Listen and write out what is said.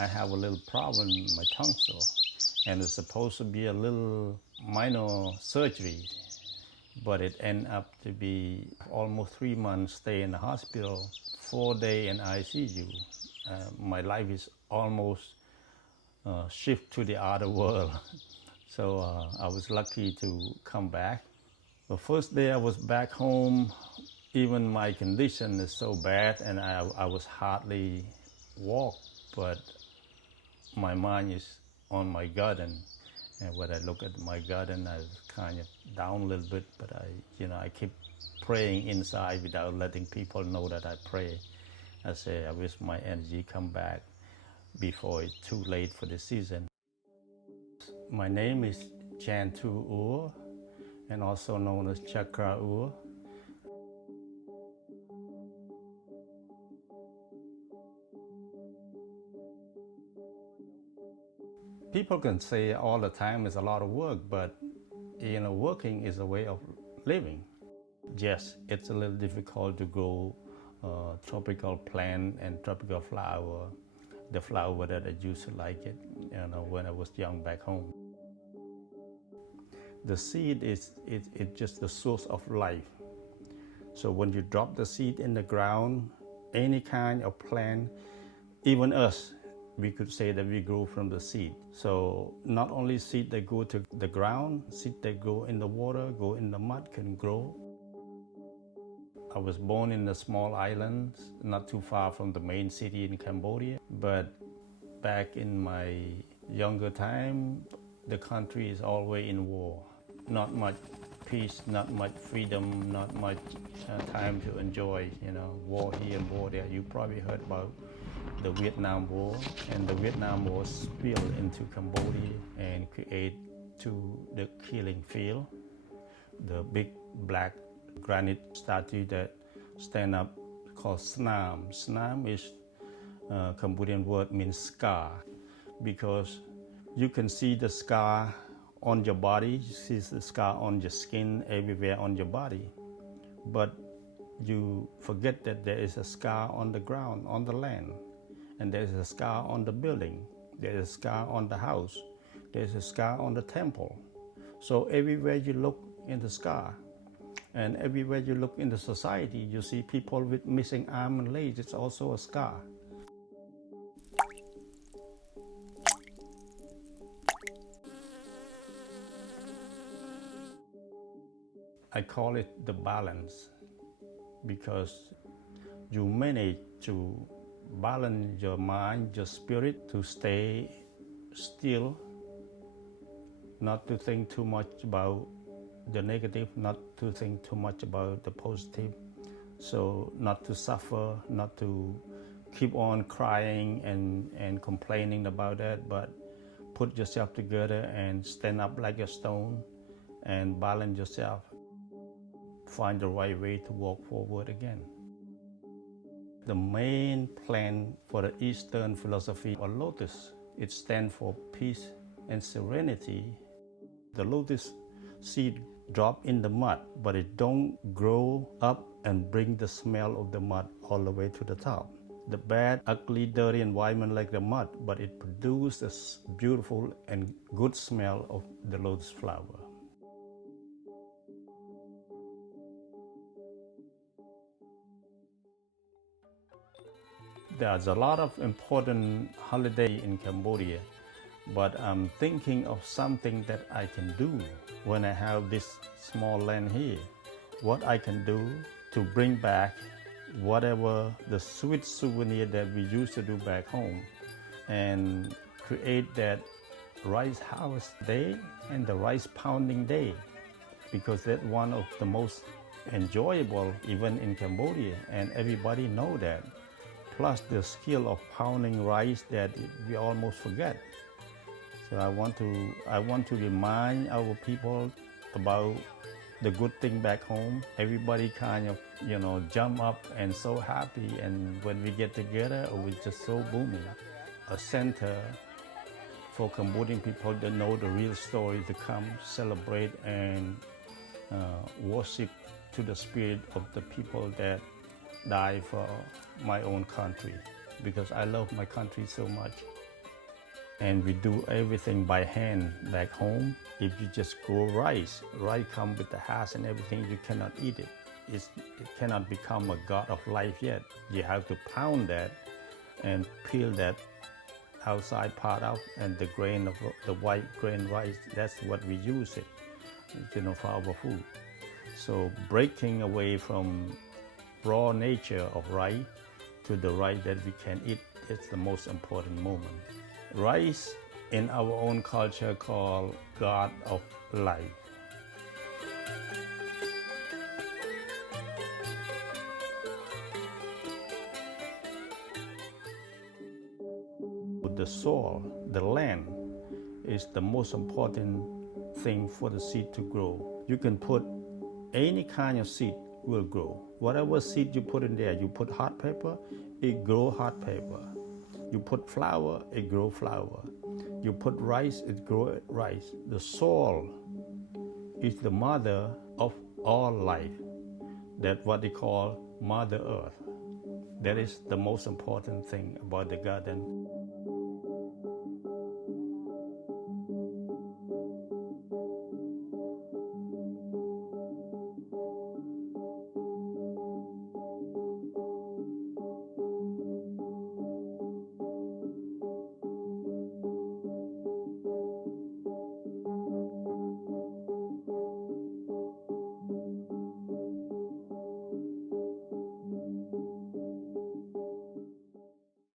I have a little problem in my tonsil, and it's supposed to be a little minor surgery, but it ended up to be almost 3 months stay in the hospital, 4 days in ICU. My life is almost shift to the other world. So I was lucky to come back. The first day I was back home, even my condition is so bad and I was hardly walk, but my mind is on my garden. And when I look at my garden, I was kind of down a little bit, but I keep praying inside without letting people know that I pray. I say, I wish my energy come back before it's too late for the season. My name is Chanteau Ouer, and also known as Chakra Oeur. People can say all the time it's a lot of work, but working is a way of living. Yes, it's a little difficult to grow tropical plant and tropical flower, the flower that I used to like it, when I was young back home. The seed is just the source of life. So when you drop the seed in the ground, any kind of plant, even us, we could say that we grow from the seed. So not only seed that go to the ground, seed that go in the water, go in the mud can grow. I was born in a small island, not too far from the main city in Cambodia. But back in my younger time, the country is always in war. Not much peace, not much freedom, not much time to enjoy, war here and war there. You probably heard about the Vietnam War, and the Vietnam War spilled into Cambodia and create to the killing field. The big black granite statue that stand up called Snam. Snam is Cambodian word means scar, because you can see the scar on your body, you see the scar on your skin, everywhere on your body, but you forget that there is a scar on the ground, on the land, and there is a scar on the building, there is a scar on the house, there is a scar on the temple. So everywhere you look in the scar, and everywhere you look in the society, you see people with missing arm and legs. It's also a scar. I call it the balance, because you manage to balance your mind, your spirit, to stay still, not to think too much about the negative, not to think too much about the positive. So not to suffer, not to keep on crying and complaining about that, but put yourself together and stand up like a stone and balance yourself. Find the right way to walk forward again. The main plan for the Eastern philosophy of lotus, it stands for peace and serenity. The lotus seed drop in the mud, but it don't grow up and bring the smell of the mud all the way to the top. The bad, ugly, dirty environment like the mud, but it produces a beautiful and good smell of the lotus flower. There's a lot of important holiday in Cambodia, but I'm thinking of something that I can do when I have this small land here. What I can do to bring back whatever the sweet souvenir that we used to do back home, and create that rice harvest day and the rice pounding day, because that's one of the most enjoyable even in Cambodia, and everybody know that. Plus the skill of pounding rice that we almost forget. So I want to remind our people about the good thing back home. Everybody kind of, jump up and so happy, and when we get together, we're just so booming. A center for Cambodian people that know the real story, to come celebrate and worship to the spirit of the people that die for my own country, because I love my country so much. and we do everything by hand back home. If you just grow rice come with the husk and everything, you cannot eat it. It cannot become a god of life yet. You have to pound that and peel that outside part out, and the grain of the white grain rice, that's what we use it, for our food. So breaking away from raw nature of rice to the rice that we can eat is the most important moment. Rice in our own culture called God of life. The soil, the land, is the most important thing for the seed to grow. You can put any kind of seed will grow. Whatever seed you put in there, you put hot pepper, it grow hot pepper. You put flour, it grow flour. You put rice, it grow rice. The soil is the mother of all life. That's what they call Mother Earth. That is the most important thing about the garden.